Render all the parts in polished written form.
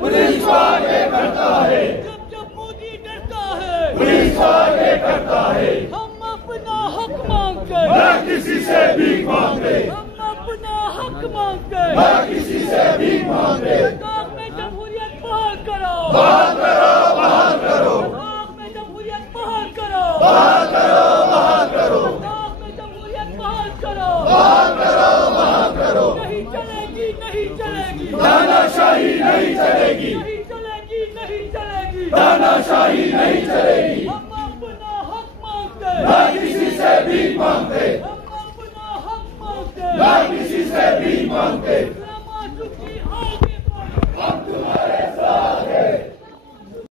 Police को आगे करता है। जब जब मोदी डरता है पुलिस को आगे करता है। हम अपना हक मांगते न किसी से भीख मांगते, हम अपना हक मांगते न किसी से भीख मांगते। लद्दाख में जमहूरियत बहाल करो, बहाल करो, बहाल करो, लद्दाख में जमहूरियत बहाल करो, बहाल करो, बहाल करो, लद्दाख में जमहूरियत बहाल करो, बहाल करो, बहाल करो। नहीं चलेगी, नहीं चलेगी, तानाशाही नहीं चलेगी, नहीं चलेगी, नहीं चलेगी, तानाशाही नहीं चलेगी। हम अपना हक मांगते, न किसी से भीख मांगते, हम अपना हक मांगते, न किसी से भीख मांगते। समाजुकी आगे बढ़ो, हम तुम्हारे साथ हैं।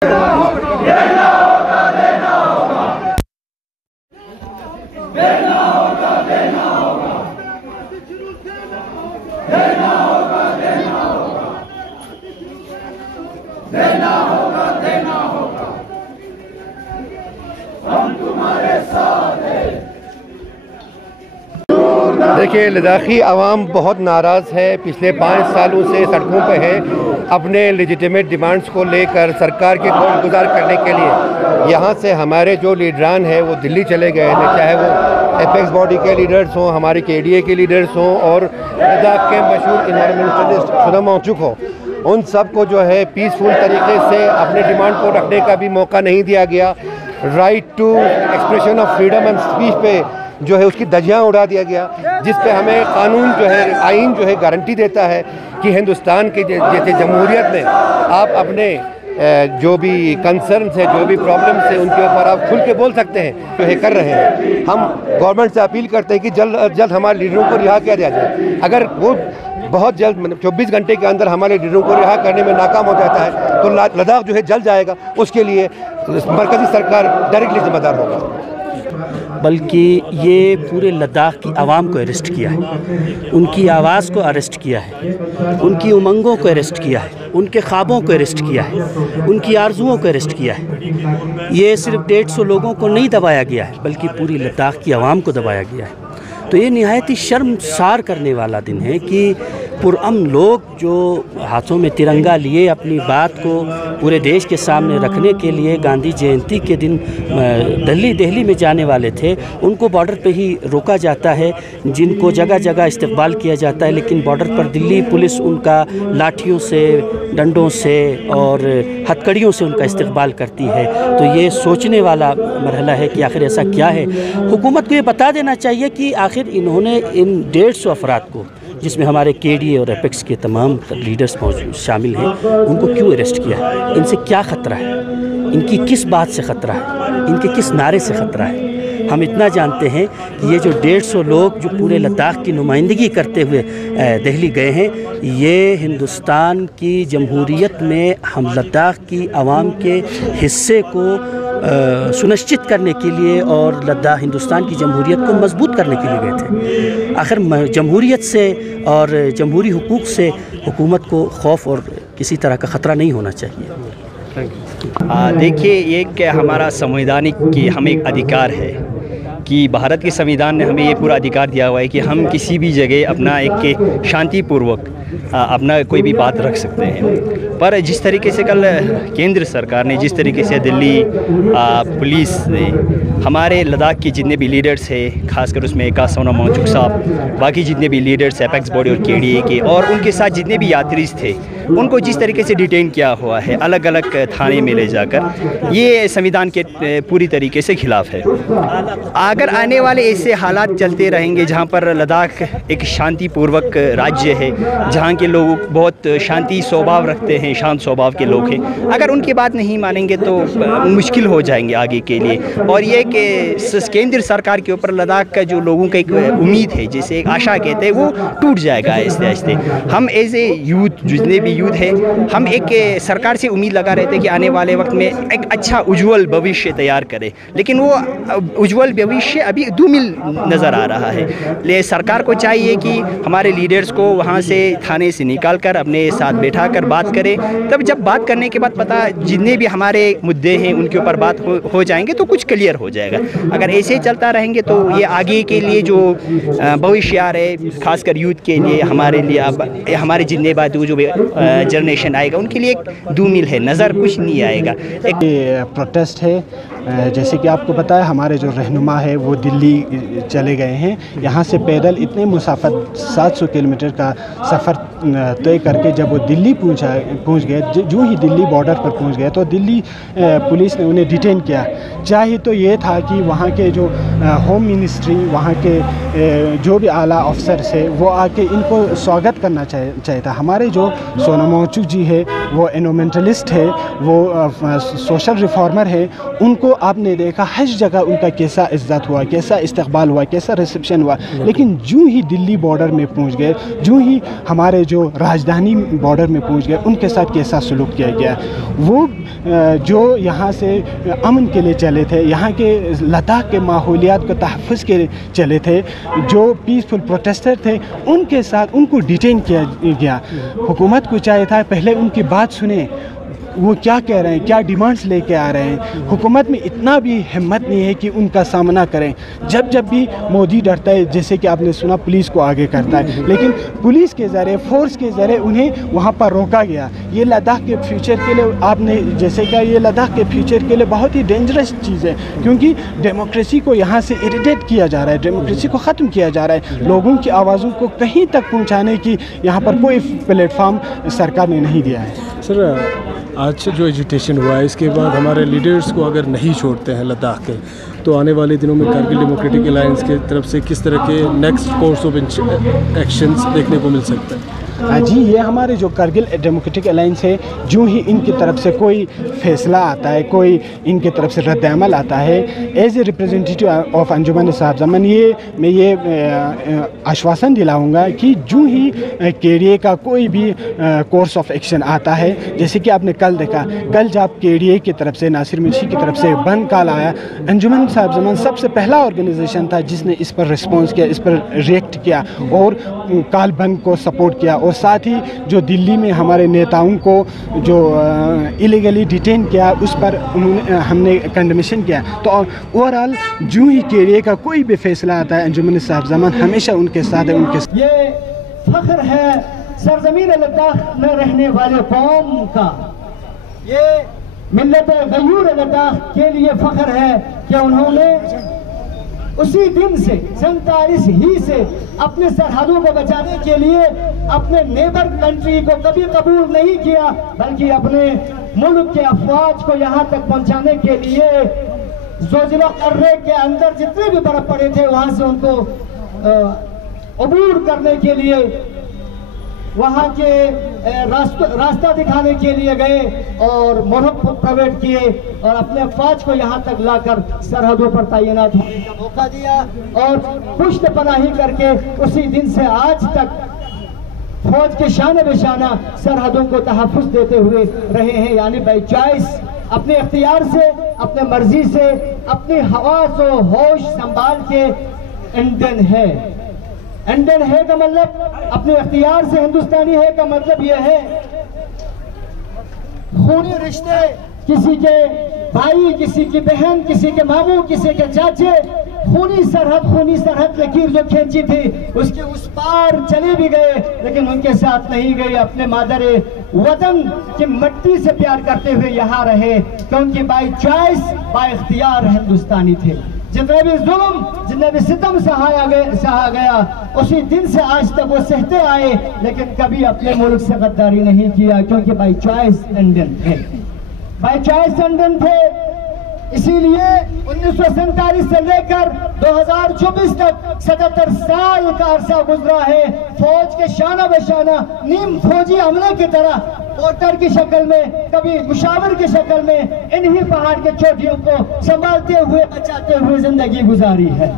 देना होगा, देना होगा, देना होगा, देना होगा, देना होगा, देना होगा, देना होगा, देना होगा। हम तुम्हारे साथ हैं। देखिए, लद्दाखी आवाम बहुत नाराज़ है। पिछले 5 सालों से सड़कों पे है अपने लेजिटिमेट डिमांड्स को लेकर सरकार के गुजार करने के लिए। यहाँ से हमारे जो लीडरान हैं वो दिल्ली चले गए थे, चाहे वो एपेक्स बॉडी के लीडर्स हों, हमारे KDA के लीडर्स हों और लद्दाख के मशहूर इन्वायरमेंटलिस्ट सुदम वांगचुक हो। उन सब को जो है पीसफुल तरीके से अपने डिमांड को रखने का भी मौका नहीं दिया गया। Right to expression of freedom and speech पे जो है उसकी धज्जियाँ उड़ा दिया गया, जिस पे हमें कानून जो है, आइन जो है गारंटी देता है कि हिंदुस्तान के जैसे जमहूरियत में आप अपने जो भी कंसर्न्स है, जो भी प्रॉब्लम्स है, उनके ऊपर आप खुल के बोल सकते हैं, जो है कर रहे हैं। हम गवर्नमेंट से अपील करते हैं कि जल्द जल्द हमारे लीडरों को रिहा किया जाए। अगर वो बहुत जल्द 24 घंटे के अंदर हमारे लीडरों को रिहा करने में नाकाम हो जाता है तो लद्दाख जो है जल जाएगा। उसके लिए मरकज़ी सरकार डायरेक्टली जिम्मेदार होगा। बल्कि ये पूरे लद्दाख की आवाम को अरेस्ट किया है, उनकी आवाज़ को अरेस्ट किया है, उनकी उमंगों को अरेस्ट किया है, उनके ख्वाबों को अरेस्ट किया है, उनकी आरजुओं को अरेस्ट किया है। ये सिर्फ 150 लोगों को नहीं दबाया गया है बल्कि पूरी लद्दाख की आवाम को दबाया गया है। तो ये निहायत ही शर्मसार करने वाला दिन है कि पुरअमन लोग जो हाथों में तिरंगा लिए अपनी बात को पूरे देश के सामने रखने के लिए गांधी जयंती के दिन दिल्ली में जाने वाले थे, उनको बॉर्डर पे ही रोका जाता है, जिनको जगह जगह इस्तकबाल किया जाता है, लेकिन बॉर्डर पर दिल्ली पुलिस उनका लाठियों से, डंडों से और हथकड़ियों से उनका इस्तकबाल करती है। तो ये सोचने वाला मरहला है कि आखिर ऐसा क्या है। हुकूमत को ये बता देना चाहिए कि आखिर इन्होंने इन 150 अफराद को, जिसमें हमारे KDA और एपेक्स के तमाम लीडर्स मौजूद शामिल हैं, उनको क्यों अरेस्ट किया है, इनसे क्या ख़तरा है, इनकी किस बात से ख़तरा है, इनके किस नारे से ख़तरा है। हम इतना जानते हैं कि ये जो 150 लोग जो पूरे लद्दाख की नुमाइंदगी करते हुए दिल्ली गए हैं, ये हिंदुस्तान की जमहूरियत में हम लद्दाख की आवाम के हिस्से को सुनिश्चित करने के लिए और लद्दाख हिंदुस्तान की जमहूरियत को मजबूत करने के लिए गए थे। आखिर जमहूरियत से और जमहूरी हुकूक से हुकूमत को खौफ और किसी तरह का ख़तरा नहीं होना चाहिए। देखिए, एक हमारा संवैधानिक की हमें एक अधिकार है कि भारत के संविधान ने हमें ये पूरा अधिकार दिया हुआ है कि हम किसी भी जगह अपना एक शांतिपूर्वक अपना कोई भी बात रख सकते हैं। पर जिस तरीके से कल केंद्र सरकार ने, जिस तरीके से दिल्ली पुलिस ने हमारे लद्दाख के जितने भी लीडर्स हैं, खासकर उसमें सुदम वांगचुक साहब, बाकी जितने भी लीडर्स एपेक्स बॉडी और KDA के, और उनके साथ जितने भी यात्री थे, उनको जिस तरीके से डिटेन किया हुआ है अलग अलग थाने में ले जाकर, ये संविधान के पूरी तरीके से खिलाफ है। अगर आने वाले ऐसे हालात चलते रहेंगे जहाँ पर लद्दाख एक शांतिपूर्वक राज्य है, जहाँ के लोग बहुत शांति स्वभाव रखते हैं, शांत स्वभाव के लोग हैं, अगर उनकी बात नहीं मानेंगे तो मुश्किल हो जाएंगे आगे के लिए। और ये कि केंद्र सरकार के ऊपर लद्दाख का जो लोगों का एक उम्मीद है, जैसे एक आशा कहते हैं, वो टूट जाएगा आहिस्ते आहिस्ते। हम एज ए यूथ, जितने भी यूथ है, हम एक सरकार से उम्मीद लगा रहे थे कि आने वाले वक्त में एक अच्छा उज्ज्वल भविष्य तैयार करे, लेकिन वो उज्ज्वल भविष्य अभी धूमिल नज़र आ रहा है। ले सरकार को चाहिए कि हमारे लीडर्स को वहाँ से थाने से निकाल कर अपने साथ बैठा कर बात करें, तब जब बात करने के बाद पता जितने भी हमारे मुद्दे हैं उनके ऊपर बात हो जाएंगे तो कुछ क्लियर हो जाए। जाएगा। अगर ऐसे चलता रहेंगे तो ये आगे के लिए जो भविष्य आ रहे, खासकर यूथ के लिए, हमारे लिए, अब हमारे जितने बाद जो जनरेशन आएगा उनके लिए एक धूमिल है, नज़र कुछ नहीं आएगा। एक प्रोटेस्ट है, जैसे कि आपको पता है हमारे जो रहनुमा है वो दिल्ली चले गए हैं। यहाँ से पैदल इतने मुसाफत 700 किलोमीटर का सफ़र तय करके जब वो दिल्ली पहुँच गए, जो ही दिल्ली बॉर्डर पर पहुँच गए तो दिल्ली पुलिस ने उन्हें डिटेन किया। चाहे तो ये था कि वहाँ के जो होम मिनिस्ट्री, वहाँ के जो भी आला अफसर है वो आके इनको स्वागत करना चाहिए था। हमारे जो सोनम वांगचुक जी है वो एनवायरमेंटलिस्ट है, वो सोशल रिफॉर्मर है, उनको आपने देखा हर जगह उनका कैसा इज्जत हुआ, कैसा इस्तकबाल हुआ, कैसा रिसेप्शन हुआ। लेकिन जो ही दिल्ली बॉर्डर में पहुंच गए, जो ही हमारे जो राजधानी बॉर्डर में पहुंच गए, उनके साथ कैसा सलूक किया गया। वो जो यहाँ से अमन के लिए चले थे, यहाँ के लद्दाख के माहौलियात को तहफ़्फ़ुज़ के लिए चले थे, जो पीसफुल प्रोटेस्टर थे उनके साथ उनको डिटेन किया गया। हुकूमत को चाहिए था पहले उनकी बात सुने, वो क्या कह रहे हैं, क्या डिमांड्स लेके आ रहे हैं। हुकूमत में इतना भी हिम्मत नहीं है कि उनका सामना करें। जब भी मोदी डरता है, जैसे कि आपने सुना, पुलिस को आगे करता है, लेकिन पुलिस के ज़रिए, फोर्स के ज़रिए उन्हें वहाँ पर रोका गया। ये लद्दाख के फ्यूचर के लिए, आपने जैसे कहा, ये लद्दाख के फ्यूचर के लिए बहुत ही डेंजरस चीज़ है, क्योंकि डेमोक्रेसी को यहाँ से इरिटेट किया जा रहा है, डेमोक्रेसी को ख़त्म किया जा रहा है। लोगों की आवाज़ों को कहीं तक पहुँचाने की यहाँ पर कोई प्लेटफार्म सरकार ने नहीं दिया है। सर, आज से जो एजिटेशन हुआ है, इसके बाद हमारे लीडर्स को अगर नहीं छोड़ते हैं लद्दाख के, तो आने वाले दिनों में कारगिल डेमोक्रेटिक अलायंस की तरफ से किस तरह के नेक्स्ट कोर्स ऑफ एक्शंस देखने को मिल सकता है? जी, ये हमारे जो कारगिल डेमोक्रेटिक अलायंस है, जो ही इनकी तरफ से कोई फैसला आता है, कोई इनकी तरफ से रद्द-ए-अमल आता है, एज ए रिप्रेजेंटेटिव ऑफ अंजुमन साहिब-जमान मैं ये आश्वासन दिलाऊंगा कि जो ही KDA का कोई भी कोर्स ऑफ एक्शन आता है, जैसे कि आपने कल देखा, कल जब KDA की तरफ से, नासिर मिर्ची की तरफ से बंद कॉल आया, अंजुमन साहिब-जमान सबसे पहला ऑर्गेनाइजेशन था जिसने इस पर रिस्पॉन्स किया, इस पर रिएक्ट किया और कॉल बंद को सपोर्ट किया। और साथ ही जो दिल्ली में हमारे नेताओं को जो इलीगली डिटेन किया, उस पर हमने कंडमेशन किया। तो ओवरऑल जो ही KDA का कोई भी फैसला आता है, अंजुमन साहिब-जमान हमेशा उनके साथ है। ये फख्र है सरजमीन लद्दाख में रहने वाले कौम का, ये मिल्लत गयूर लद्दाख के लिए फख्र है कि उन्होंने उसी दिन से 47 ही से अपने सरहदों को बचाने के लिए अपने नेबर कंट्री को कभी कबूल नहीं किया, बल्कि अपने मुल्क के अफवाज को यहाँ तक पहुँचाने के लिए जोजिला कर्रे के अंदर जितने भी बर्फ पड़े थे वहाँ से उनको अबूर करने के लिए, वहाँ के रास्ता दिखाने के लिए गए और मोरहब प्रोवाइड किए और अपने अफवाज को यहाँ तक लाकर सरहदों पर तैनात होने का मौका दिया और पुष्ट पनाही करके उसी दिन से आज तक फौज के शान बेशाना सरहदों को तहफ़्फ़ुज़ देते हुए रहे हैं। यानी बाई चॉइस, अपने इख्तियार से, अपने मर्जी से, अपनी हवास और होश संभाल के इंडियन है। इंडियन है का मतलब अपने इख्तियार से हिंदुस्तानी है का मतलब यह है खूनी रिश्ते, किसी के भाई, किसी की बहन, किसी के मामू, किसी के चाचे, खूनी सरहद लकीर जो खींची थी उसके उस पार चले भी गए, लेकिन उनके साथ नहीं गए। अपने मादरे वतन की मिट्टी से प्यार करते हुए यहाँ रहे, क्योंकि बाई चॉइस, बाई इख्तियार हिंदुस्तानी थे। जितने भी जुल्म, जितने भी सितम सहा गया, उसी दिन से आज तक वो सहते आए, लेकिन कभी अपने मुल्क से गद्दारी नहीं किया, क्योंकि बाई चॉइस इंडियन थे, बाई चॉइस इंडियन थे। इसीलिए 1947 से लेकर 2024 तक 77 साल का अरसा गुजरा है। फौज के शाना बेशाना, नीम फौजी अमले की तरह, पोर्टर की शक्ल में, कभी मुशावर की शक्ल में इन्हीं पहाड़ के चोटियों को संभालते हुए, बचाते हुए जिंदगी गुजारी है।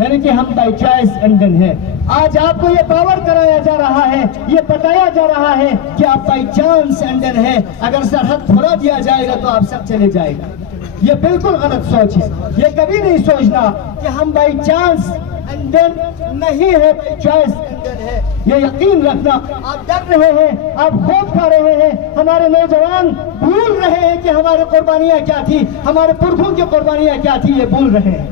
यानी कि हम बाई चॉइस इंडियन है। आज आपको ये पावर कराया जा रहा है, ये बताया जा रहा है कि आप बाई चांस इंडियन है। अगर सरहद खुला दिया जाएगा तो आप सब चले जाएगा। ये बिल्कुल गलत सोच है। ये कभी नहीं सोचना कि हम बाई चांस इंडियन नहीं है, चॉइस इंडियन है। ये यकीन रखना। आप डर रहे हैं, आप खौफ खा रहे हैं, हमारे नौजवान भूल रहे हैं कि हमारी कुर्बानियां क्या थी, हमारे पुरखों की कुर्बानियां क्या थी, ये भूल रहे हैं।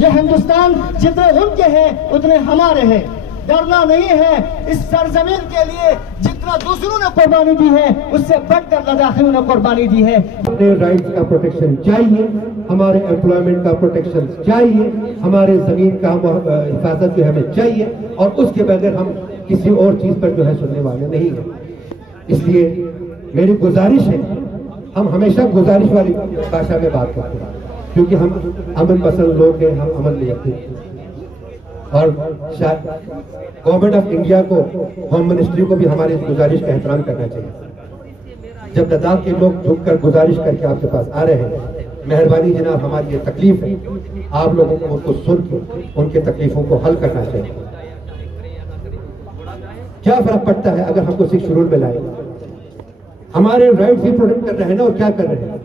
ये हिंदुस्तान जितने उनके हैं उतने हमारे हैं। डरना नहीं है। इस सरजमीन के लिए जितना दूसरों ने कुर्बानी दी है उससे बढ़कर लद्दाखियों ने कुर्बानी दी है। अपने राइट्स का प्रोटेक्शन चाहिए, हमारे एम्प्लॉयमेंट का प्रोटेक्शन चाहिए, हमारे जमीन का हिफाजत जो हमें चाहिए, और उसके बगैर हम किसी और चीज पर जो है सुनने वाले नहीं है। इसलिए मेरी गुजारिश है, हम हमेशा गुजारिश वाली भाषा में बात करते हैं, क्योंकि हम अमन पसंद लोग हैं, हम अमन नहीं रखते। और शायद गवर्नमेंट ऑफ इंडिया को, होम मिनिस्ट्री को भी हमारी इस गुजारिश का एहतराम करना चाहिए। जब लद्दाख के लोग झुककर गुजारिश करके आपके पास आ रहे हैं, मेहरबानी जनाब, हमारी ये तकलीफ है, आप लोगों को उनको सुन के उनके तकलीफों को हल करना चाहिए। क्या फर्क पड़ता है अगर हमको 6 शेड्यूल में लाए? हमारे राइट भी प्रोटेक्ट कर रहे हैं ना, और क्या कर रहे हैं?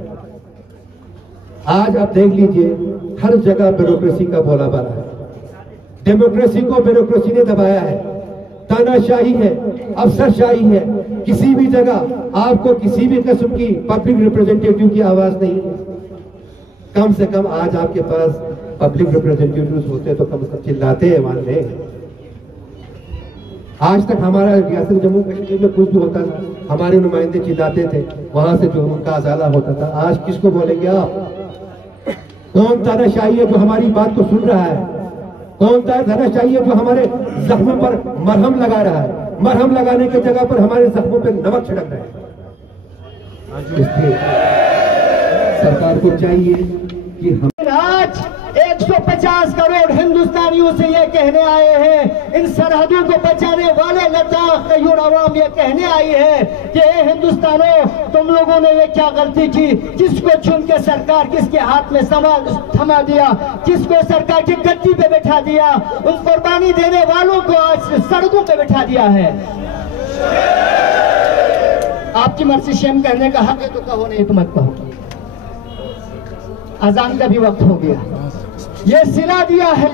आज आप देख लीजिए, हर जगह ब्यूरोक्रेसी का बोलाबाला है। डेमोक्रेसी को ब्यूरोक्रेसी ने दबाया है, तानाशाही है, अफसरशाही है। किसी भी जगह आपको किसी भी किस्म की पब्लिक रिप्रेजेंटेटिव की आवाज नहीं है। कम से कम आज आपके पास पब्लिक रिप्रेजेंटेटिव होते तो कम से कम चिल्लाते हैं, मान ले। आज तक हमारा रियासत जम्मू कश्मीर में कुछ भी होता था, हमारे नुमाइंदे चिल्लाते थे, वहां से जो उनका अजाला होता था। आज किसको बोलेंगे आप? कौन तानाशाही है जो हमारी बात को सुन रहा है? कौन तानाशाही है जो हमारे जख्मों पर मरहम लगा रहा है? मरहम लगाने की जगह पर हमारे जख्मों पर नमक छिड़क रहे हैं। इसलिए सरकार को चाहिए कि हम आज 150 करोड़ हिंदुस्तानियों से ये कहने आए हैं, इन सरहदों को बचाने वाले लद्दाख की आवाम ये कहने आई है कि हिंदुस्तानों, तुम लोगों ने ये क्या गलती की? किसको चुन के सरकार किसके हाथ में थमा दिया, किसको सरकार की गद्दी पे बैठा दिया? उन कुर्बानी देने वालों को आज सड़कों पे बैठा दिया है। आपकी मर्जी शेम कहने का हक है तो कहो, नहीं तो मत कहो। अजान का भी वक्त हो गया। ये सिला दिया है,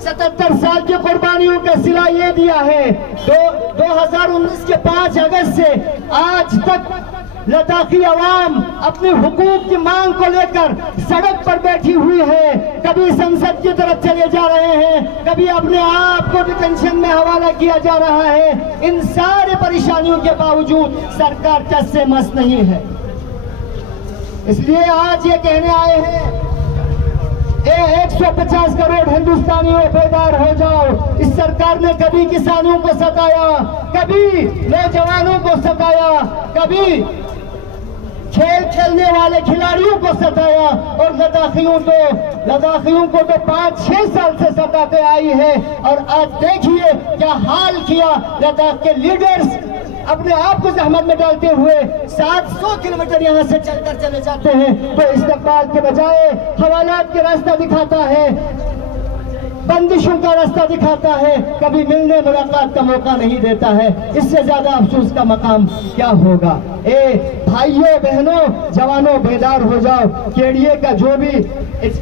77 साल की कुर्बानियों का सिला ये दिया है। 2019 के 5 अगस्त से आज तक लद्दाखी अवाम अपने हुकूक की मांग को लेकर सड़क पर बैठी हुई है। कभी संसद की तरफ चले जा रहे हैं, कभी अपने आप को डिटेंशन में हवाला किया जा रहा है। इन सारे परेशानियों के बावजूद सरकार टस से मस नहीं है। इसलिए आज ये कहने आए हैं, 150 करोड़ हिंदुस्तानियों बेदार हो जाओ। इस सरकार ने कभी किसानों को सताया, कभी नौजवानों को सताया, कभी खेल खेलने वाले खिलाड़ियों को सताया, और लद्दाखियों को तो 5-6 साल से सताते आई है। और आज देखिए क्या हाल किया। लद्दाख के लीडर्स अपने आप को जहमत में डालते हुए 700 किलोमीटर यहाँ से चलकर चले जाते हैं, तो इस्तकबाल के बजाय हवालात के रास्ता दिखाता है, बंदिशों का रास्ता दिखाता है, कभी मिलने मुलाकात का मौका नहीं देता है। इससे ज्यादा अफसोस का मकाम क्या होगा? भाइयों बहनों जवानों बेदार हो जाओ। केडीए का जो भी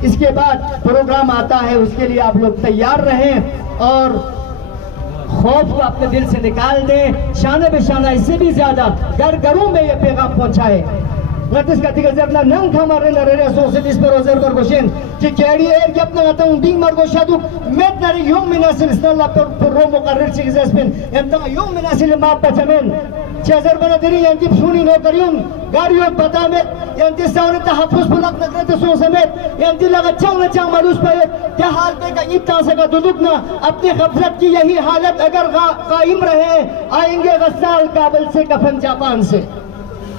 इसके बाद प्रोग्राम आता है उसके लिए आप लोग तैयार रहें और खौफ को अपने दिल से निकाल दें। शाना बेशाना इससे भी ज्यादा घर घरों में ये पैगाम पहुंचाए। Latas ketika zerna nang kamarin nare societies per ozer per goshen ki carrier yapna ata un ding mar goshadu met nare yom minasil stalla per romo karir chigzaspen enta yom minasil ma pachamen chazer bana diri yanti suni no karium gariyo pata met yanti saune tahafuz bulak nagrate so samet yanti laga chang na chang malus payet क्या हाल पे का इतना सका दुदुकना अपनी गफलत की यही हालत अगर कायम रहे आएंगे गस्साल काबल से कफन जापान से।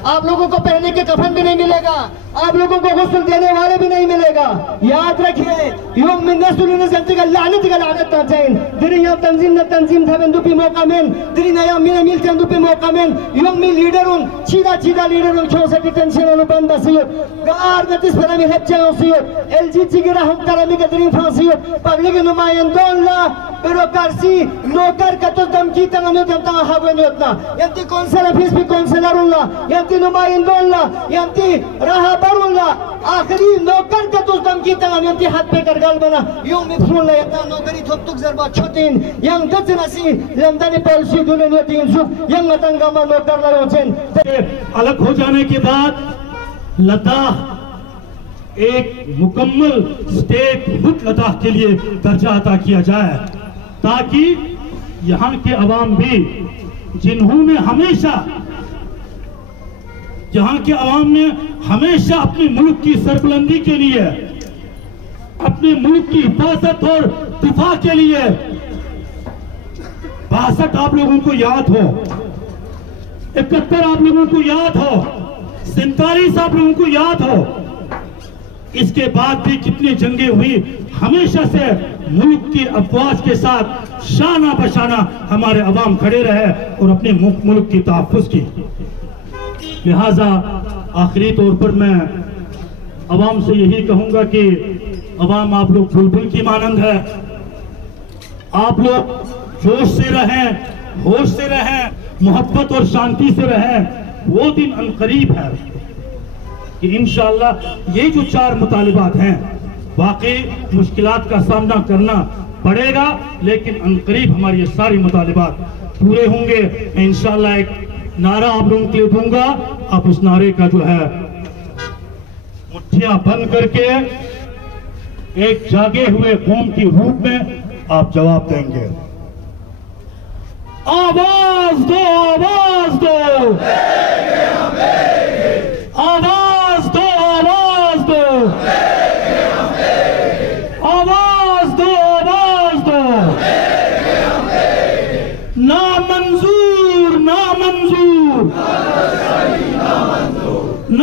आप लोगों को पहनने के कफन भी नहीं मिलेगा, आप लोगों को गुस्ल देने वाले भी नहीं मिलेगा। याद रखिए योग में नसुल जंती का लानत ताजाइन दिरी या तंजीम न तंजीम था बंदू पे मौका में दिरी नया मिल मिल चंदू पे मौका में योग में लीडर उन चीदा लीडर उन क्यों से डिटेंशन उन बंद सियो गार नतिस पर में हच्चे सियो एलजीसी की रहम तरमी के दिरी फांसियो पब्लिक नुमाइंदों ला ब्यूरोक्रेसी नौकर का तो धमकी तंगनो जनता हावने उतना यंती कौंसल ऑफिस भी कौंसलर उल्ला यंती नुमाइंदों ला यंती राह बरुल्ला आखिरी नौकर का तो दम की तंग यंती हाथ पे कर गल बना यूं मिफ्रुल्ला यता नौकरी थोपतुक जरबा छोटिन yang दजनसी लंदन पॉलिसी दुने नोटिंग सुख yang मतंगा मा नौकर ला रोचेन अलग हो जाने के बाद लद्दाख एक मुकम्मल स्टेट हुड लद्दाख के लिए दर्जा अता किया जाए, ताकि यहाँ के अवाम भी जिन्होंने हमेशा यहाँ के अवाम ने हमेशा अपने मुल्क की सरबुलंदी के लिए, अपने मुल्क की हिफाजत और दिफा के लिए 62 आप लोगों को याद हो, 71 आप लोगों को याद हो, 47 आप लोगों को याद हो, इसके बाद भी कितनी जंगें हुई, हमेशा से मुल्क की अफवाज के साथ शाना बशाना हमारे अवाम खड़े रहे और अपने मुल्क की तहफ़्फ़ुज़ की। लिहाजा आखिरी तौर पर मैं अवाम से यही कहूंगा कि अवाम आप लोग बुलबुल की मानंद है, आप लोग जोश से रहें, होश से रहें, मोहब्बत और शांति से रहें। वो दिन अनकरीब है कि इंशाअल्लाह ये जो 4 मुतालिबात हैं, वाकई मुश्किलात का सामना करना पड़ेगा, लेकिन अनकरीब हमारे ये सारी मुतालिबात पूरे होंगे इंशाअल्लाह। एक नारा आप लोगों के लिए दूंगा, आप उस नारे का जो है मुट्ठियां बंद करके एक जागे हुए कौम के रूप में आप जवाब देंगे। आवाज दो, आवाज दो।